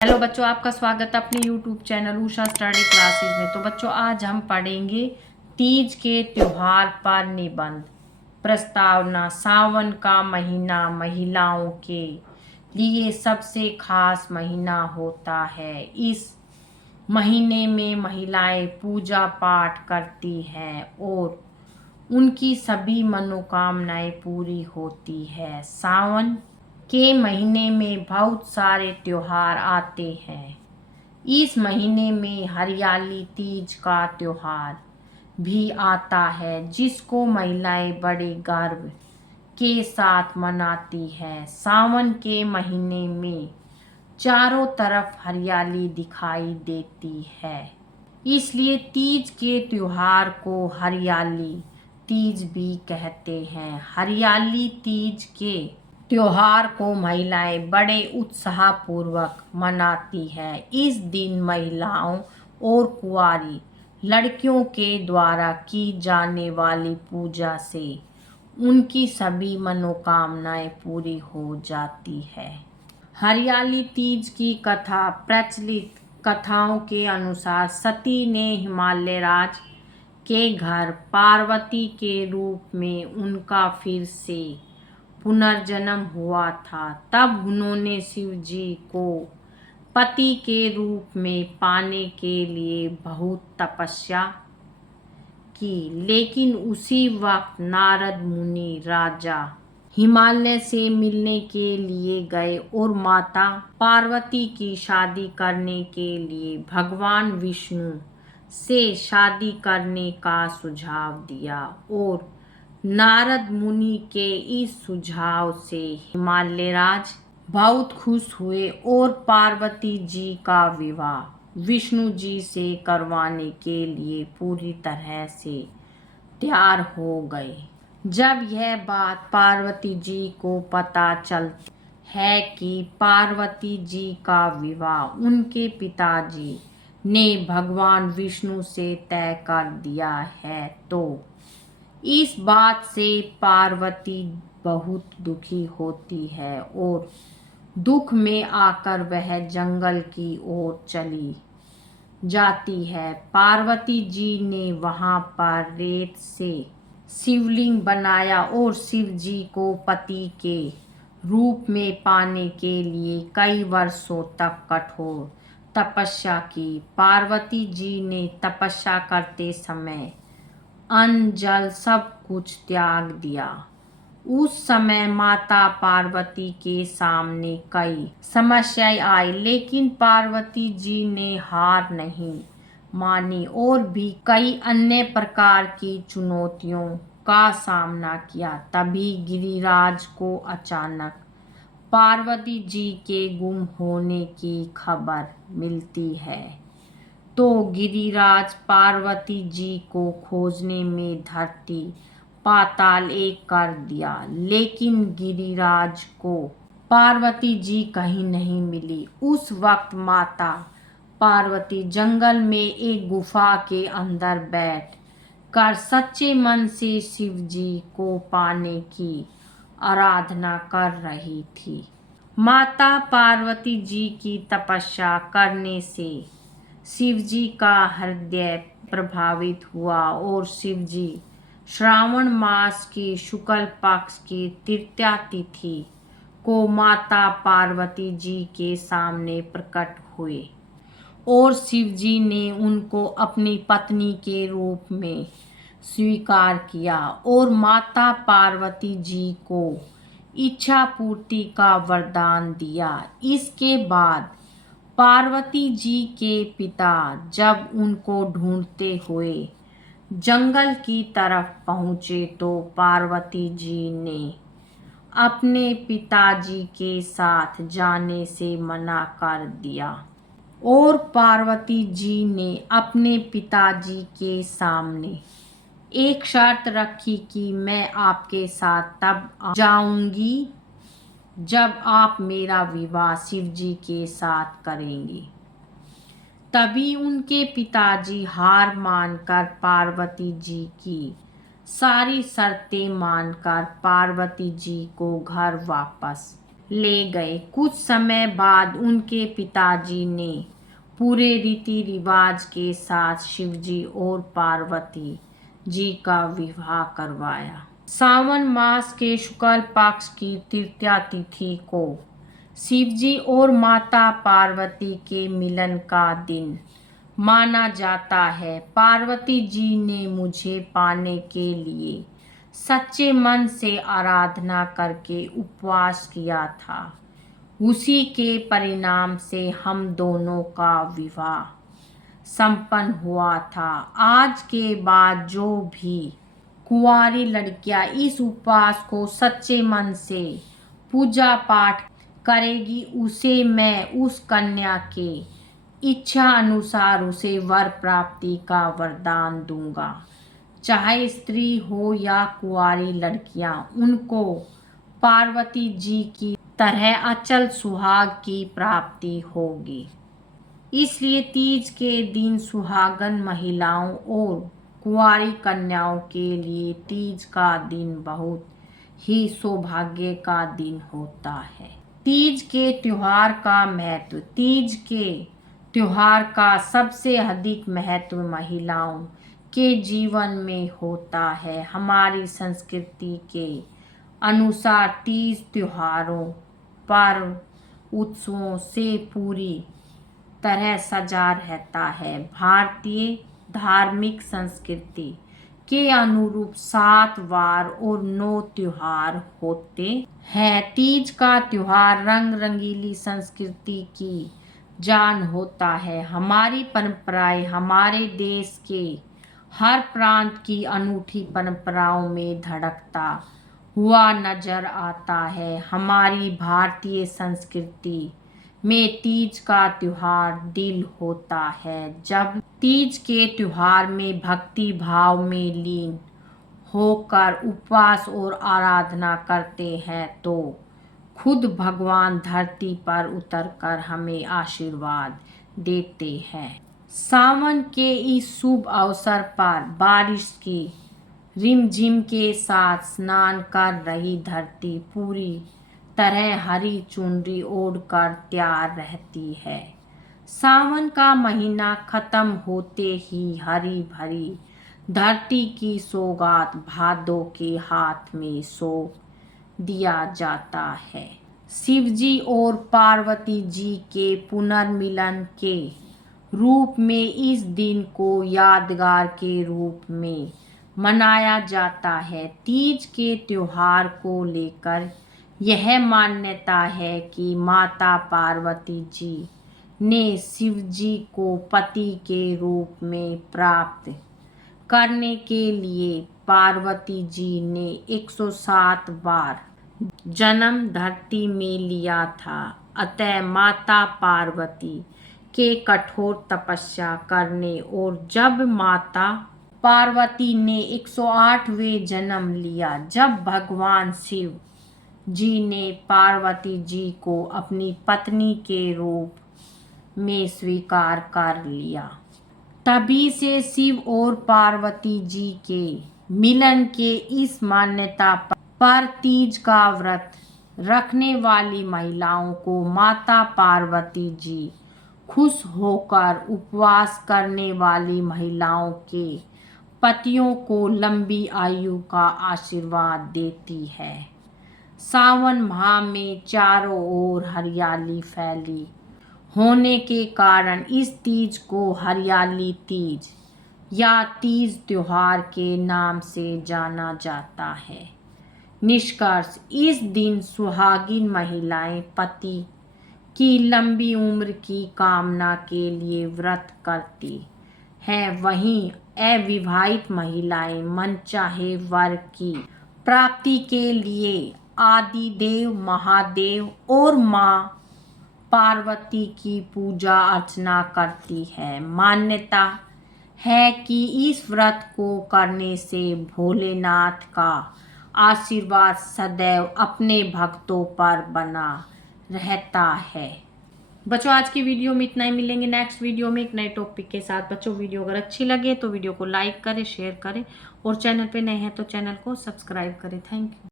Hello बच्चों, आपका स्वागत है अपने YouTube channel Usha study classes में। तो बच्चों, आज हम पढ़ेंगे तीज के त्योहार पर निबंध। प्रस्तावना। सावन का महीना महिलाओं के लिए सबसे खास महीना होता है। इस महीने में महिलाएं पूजा पाठ करती हैं और उनकी सभी मनोकामनाएं पूरी होती है। सावन के महीने में बहुत सारे त्योहार आते हैं। इस महीने में हरियाली तीज का त्योहार भी आता है, जिसको महिलाएं बड़े गर्व के साथ मनाती हैं। सावन के महीने में चारों तरफ हरियाली दिखाई देती है, इसलिए तीज के त्योहार को हरियाली तीज भी कहते हैं। हरियाली तीज के त्योहार को महिलाएं बड़े उत्साहपूर्वक मनाती हैं। इस दिन महिलाओं और कुंवारी लड़कियों के द्वारा की जाने वाली पूजा से उनकी सभी मनोकामनाएं पूरी हो जाती है। हरियाली तीज की कथा। प्रचलित कथाओं के अनुसार सती ने हिमालय राज के घर पार्वती के रूप में उनका फिर से पुनर्जन्म हुआ था। तब उन्होंने शिव जी को पति के रूप में पाने के लिए बहुत तपस्या की, लेकिन उसी वक्त नारद मुनि राजा हिमालय से मिलने के लिए गए और माता पार्वती की शादी करने के लिए भगवान विष्णु से शादी करने का सुझाव दिया। और नारद मुनि के इस सुझाव से हिमालय राज बहुत खुश हुए और पार्वती जी का विवाह विष्णु जी से करवाने के लिए पूरी तरह से तैयार हो गए। जब यह बात पार्वती जी को पता चलती है कि पार्वती जी का विवाह उनके पिताजी ने भगवान विष्णु से तय कर दिया है, तो इस बात से पार्वती बहुत दुखी होती है और दुख में आकर वह जंगल की ओर चली जाती है। पार्वती जी ने वहां पर रेत से शिवलिंग बनाया और शिव जी को पति के रूप में पाने के लिए कई वर्षों तक कठोर तपस्या की। पार्वती जी ने तपस्या करते समय अन्न जल सब कुछ त्याग दिया। उस समय माता पार्वती के सामने कई समस्याएं आई, लेकिन पार्वती जी ने हार नहीं मानी और भी कई अन्य प्रकार की चुनौतियों का सामना किया। तभी गिरिराज को अचानक पार्वती जी के गुम होने की खबर मिलती है, तो गिरिराज पार्वती जी को खोजने में धरती पाताल एक कर दिया, लेकिन गिरिराज को पार्वती जी कहीं नहीं मिली। उस वक्त माता पार्वती जंगल में एक गुफा के अंदर बैठ कर सच्चे मन से शिव जी को पाने की आराधना कर रही थी। माता पार्वती जी की तपस्या करने से शिव जी का हृदय प्रभावित हुआ और शिव जी श्रावण मास की शुक्ल पक्ष की तृतीया तिथि को माता पार्वती जी के सामने प्रकट हुए और शिव जी ने उनको अपनी पत्नी के रूप में स्वीकार किया और माता पार्वती जी को इच्छा पूर्ति का वरदान दिया। इसके बाद पार्वती जी के पिता जब उनको ढूंढते हुए जंगल की तरफ पहुंचे, तो पार्वती जी ने अपने पिताजी के साथ जाने से मना कर दिया और पार्वती जी ने अपने पिताजी के सामने एक शर्त रखी कि मैं आपके साथ तब जाऊंगी जब आप मेरा विवाह शिव जी के साथ करेंगे। तभी उनके पिताजी हार मानकर पार्वती जी की सारी शर्तें मानकर पार्वती जी को घर वापस ले गए। कुछ समय बाद उनके पिताजी ने पूरे रीति रिवाज के साथ शिवजी और पार्वती जी का विवाह करवाया। सावन मास के शुक्ल पक्ष की तृतीया तिथि को शिवजी और माता पार्वती के मिलन का दिन माना जाता है। पार्वती जी ने मुझे पाने के लिए सच्चे मन से आराधना करके उपवास किया था। उसी के परिणाम से हम दोनों का विवाह संपन्न हुआ था। आज के बाद जो भी कुंवारी लड़कियां इस उपवास को सच्चे मन से पूजा पाठ करेगी, उसे मैं उस कन्या के इच्छा अनुसार उसे वर प्राप्ति का वरदान दूंगा। चाहे स्त्री हो या कुंवारी लड़कियां, उनको पार्वती जी की तरह अचल सुहाग की प्राप्ति होगी। इसलिए तीज के दिन सुहागन महिलाओं और कुंवारी कन्याओं के लिए तीज का दिन बहुत ही सौभाग्य का दिन होता है। तीज के त्योहार का महत्व। तीज के त्योहार का सबसे अधिक महत्व महिलाओं के जीवन में होता है। हमारी संस्कृति के अनुसार तीज त्योहारों, पर्व, उत्सवों से पूरी तरह सजा रहता है। भारतीय धार्मिक संस्कृति के अनुरूप 7 वार और 9 त्योहार होते हैं। तीज का त्योहार रंग रंगीली संस्कृति की जान होता है। हमारी परंपराएं हमारे देश के हर प्रांत की अनूठी परंपराओं में धड़कता हुआ नजर आता है। हमारी भारतीय संस्कृति में तीज का त्योहार दिल होता है। जब तीज के त्योहार में भक्ति भाव में लीन होकर उपवास और आराधना करते हैं तो खुद भगवान धरती पर उतरकर हमें आशीर्वाद देते हैं। सावन के इस शुभ अवसर पर बारिश की रिमझिम के साथ स्नान कर रही धरती पूरी तरह हरी चुनरी ओढ़कर तैयार रहती है। सावन का महीना खत्म होते ही हरी भरी धरती की सौगात भादों के हाथ में सौंप दिया जाता है। शिवजी और पार्वती जी के पुनर्मिलन के रूप में इस दिन को यादगार के रूप में मनाया जाता है। तीज के त्योहार को लेकर यह मान्यता है कि माता पार्वती जी ने शिवजी को पति के रूप में प्राप्त करने के लिए पार्वती जी ने 107 बार जन्म धरती में लिया था। अतः माता पार्वती के कठोर तपस्या करने और जब माता पार्वती ने 108वें जन्म लिया, जब भगवान शिव जी ने पार्वती जी को अपनी पत्नी के रूप में स्वीकार कर लिया, तभी से शिव और पार्वती जी के मिलन के इस मान्यता पर तीज का व्रत रखने वाली महिलाओं को माता पार्वती जी खुश होकर उपवास करने वाली महिलाओं के पतियों को लंबी आयु का आशीर्वाद देती है। सावन माह में चारों ओर हरियाली फैली होने के कारण इस तीज को हरियाली तीज या तीज त्योहार के नाम से जाना जाता है। निष्कर्ष, इस दिन सुहागिन महिलाएं पति की लंबी उम्र की कामना के लिए व्रत करती हैं। वहीं अविवाहित महिलाएं मनचाहे वर की प्राप्ति के लिए आदि देव महादेव और मां पार्वती की पूजा अर्चना करती है। मान्यता है कि इस व्रत को करने से भोलेनाथ का आशीर्वाद सदैव अपने भक्तों पर बना रहता है। बच्चों, आज की वीडियो में इतना ही। मिलेंगे नेक्स्ट वीडियो में एक नए टॉपिक के साथ। बच्चों, वीडियो अगर अच्छी लगे तो वीडियो को लाइक करें, शेयर करें और चैनल पे नए हैं तो चैनल को सब्सक्राइब करें। Thank you.